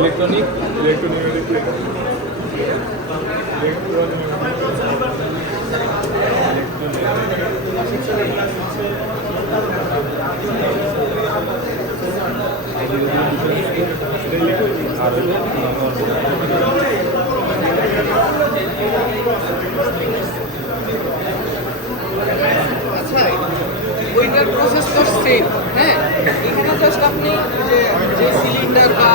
Electronic আচ্ছা, ওইটার process তো সেম। হ্যাঁ, এখানে জাস্ট আপনি যে সিলিন্ডার বা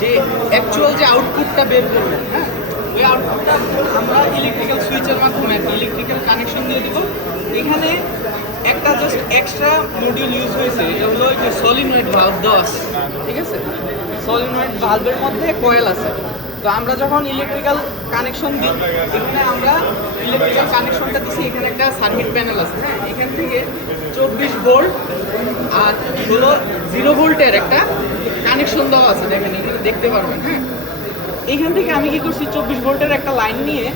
যে অ্যাকচুয়াল যে আউটপুটটা বের করবেন, হ্যাঁ, ওই আউটপুটটা আমরা ইলেকট্রিক্যাল সুইচের মাধ্যমে ইলেকট্রিক্যাল কানেকশন দিয়ে দেবো। এখানে একটা জাস্ট এক্সট্রা মডিউল ইউজ হয়েছে, এটা হলো যে সলিনয়েড ভালভ দেওয়া আছে। ঠিক আছে, সলিনয়েড ভালভের মধ্যে কয়েল আছে। তো আমরা যখন ইলেকট্রিক্যাল কানেকশন দিই, এখানে আমরা ইলেকট্রিক্যাল কানেকশনটা দিচ্ছি, এখানে একটা সার্কিট প্যানেল আছে। হ্যাঁ, এখান থেকে 24 ভোল্ট আর হলো 0 ভোল্টের একটা কানেকশন দেওয়া আছে, দেখেন এখানে দেখতে পারবেন। হ্যাঁ, এইখান থেকে আমি কি করছি, 24 ভোল্টের একটা লাইন নিয়ে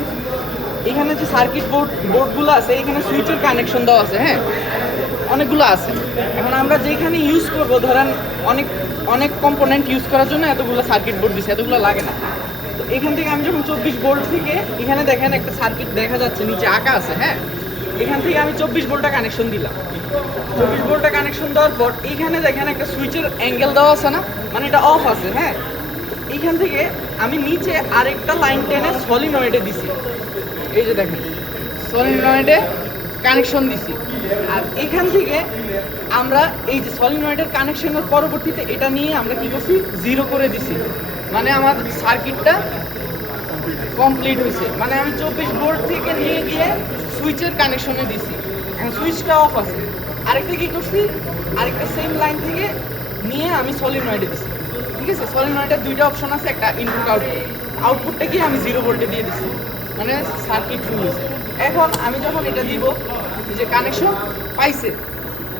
এখানে যে সার্কিট বোর্ডগুলো আছে, এখানে সুইচের কানেকশন দেওয়া আছে। হ্যাঁ, অনেকগুলো আছে। এখন আমরা যেখানে ইউজ করব, ধরেন অনেক অনেক কম্পোনেন্ট ইউজ করার জন্য এতগুলো সার্কিট বোর্ড দিচ্ছে, এতগুলো লাগে না। তো এখান থেকে আমি যখন 24 ভোল্ট থেকে, এখানে দেখেন একটা সার্কিট দেখা যাচ্ছে নিচে আঁকা আছে। হ্যাঁ, এখান থেকে আমি 24 ভোল্টটা কানেকশন দিলাম। 24 ভোল্টটা কানেকশন দেওয়ার পর এইখানে দেখেন একটা সুইচের অ্যাঙ্গেল দেওয়া আছে না, মানে এটা অফ আছে। হ্যাঁ, এইখান থেকে আমি নিচে আরেকটা লাইন টেনে সলিনয়েডে দিছি। এই যে দেখেন সলিনয়েডে কানেকশন দিছি। আর এখান থেকে আমরা এই যে সলিনয়েডের কানেকশনের পরবর্তীতে এটা নিয়ে আমরা কি করছি, 0 করে দিছি। মানে আমার সার্কিটটা কমপ্লিট হয়েছে। মানে আমি 24 ভোল্ট থেকে নিয়ে গিয়ে সুইচের কানেকশনে দিছি, এখন সুইচটা অফ আছে। আরেকটা কি করছি, আরেকটা সেম লাইন থেকে নিয়ে আমি সলিনয়েডে দিছি। ঠিক আছে, সলিনয়েডের দুইটা অপশন আছে, একটা ইনপুট আউটপুট। আউটপুটটা কি আমি 0 ভোল্টে দিয়ে দিছি, মানে সার্কিট ফুল হয়েছে। এখন আমি যখন এটা দিব, যে কানেকশন পাইছে,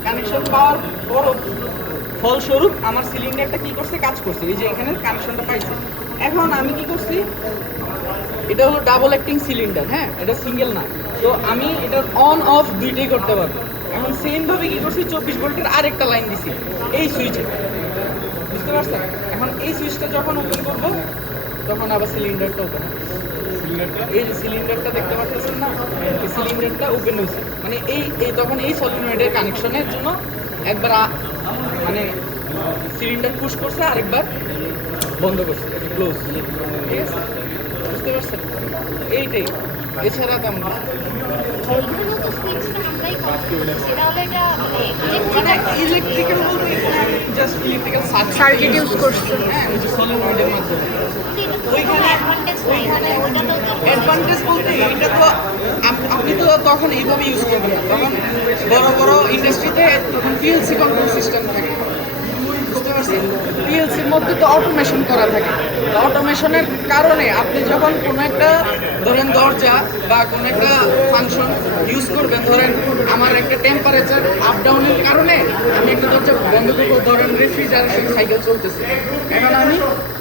কানেকশন পাওয়ার পর ফলস্বরূপ আমার সিলিন্ডারটা কি করছে, কাজ করছে। এই যে এখানে কানেকশনটা পাইছে। এখন আমি কি করছি, এটা হলো ডাবল অ্যাক্টিং সিলিন্ডার। হ্যাঁ, এটা সিঙ্গেল না। তো আমি এটার অন অফ দুইটাই করতে পারবো। এখন সেম ভাবে কি করছি, 24 ভোল্টের আরেকটা লাইন দিছি এই সুইচে, বুঝতে পারছেন? এখন এই সুইচটা যখন ওপেন করব, তখন আবার সিলিন্ডারটা ওপেন হবে। এই যে সিলিন্ডারটা দেখতে পাচ্ছেন না, এই সিলিন্ডারটা ওপেন হয়েছে। মানে এই তখন এই সলিনয়েডের কানেকশনের জন্য একবার মানে সিলিন্ডার পুশ করছে, আরেকবার বন্ধ করছে, ক্লোজ। ঠিক আছে, বুঝতে পারছেন? এইটাই, এছাড়া তেমন মানে ইলেকট্রিক্যাল বলতে জাস্ট ইলেকট্রিক্যাল সার্কিট ইউজ করছে। হ্যাঁ, ওই যে সলিনয়েডের মাধ্যমে। ওইখানে অ্যাডভান্টেজ বলতে এটা তো আপনি তো তখন এইভাবে ইউজ করবেন না, তখন বড় বড় ইন্ডাস্ট্রিতে তখন পিএলসি কন্ট্রোল সিস্টেম থাকে। বুঝতে পারছেন? পিএলসির মধ্যে তো অটোমেশন করা থাকে। অটোমেশনের কারণে আপনি যখন কোনো একটা ধরেন দরজা বা কোনো একটা ফাংশন ইউজ করবেন, ধরেন আমার একটা টেম্পারেচার আপ ডাউনের কারণে আমি একটা দরজা বন্ধ করবো, ধরেন রেফ্রিজারেশন সাইকেল চলতেছে। এখন আমি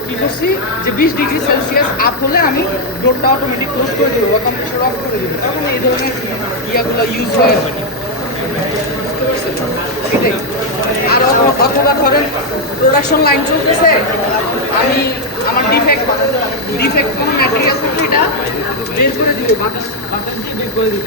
কি করছি, যে 20 ডিগ্রি সেলসিয়াস আপ হলে আমি ডোরটা অটোমেটিক ক্লোজ করে দেবো বা কম্প্রেসর অফ করে দেবো। তখন এই ধরনের ইয়াগুলো ইউজ হয় আর কি। বুঝতে পারছেন? এটাই। আর অথবা ধরেন প্রোডাকশন লাইন চলতেছে, আমি আমার ডিফেক্ট কোনো ম্যাটেরিয়াল থাকলে এটা বের করে দিব, বাতাস দিয়ে বের করে দিব।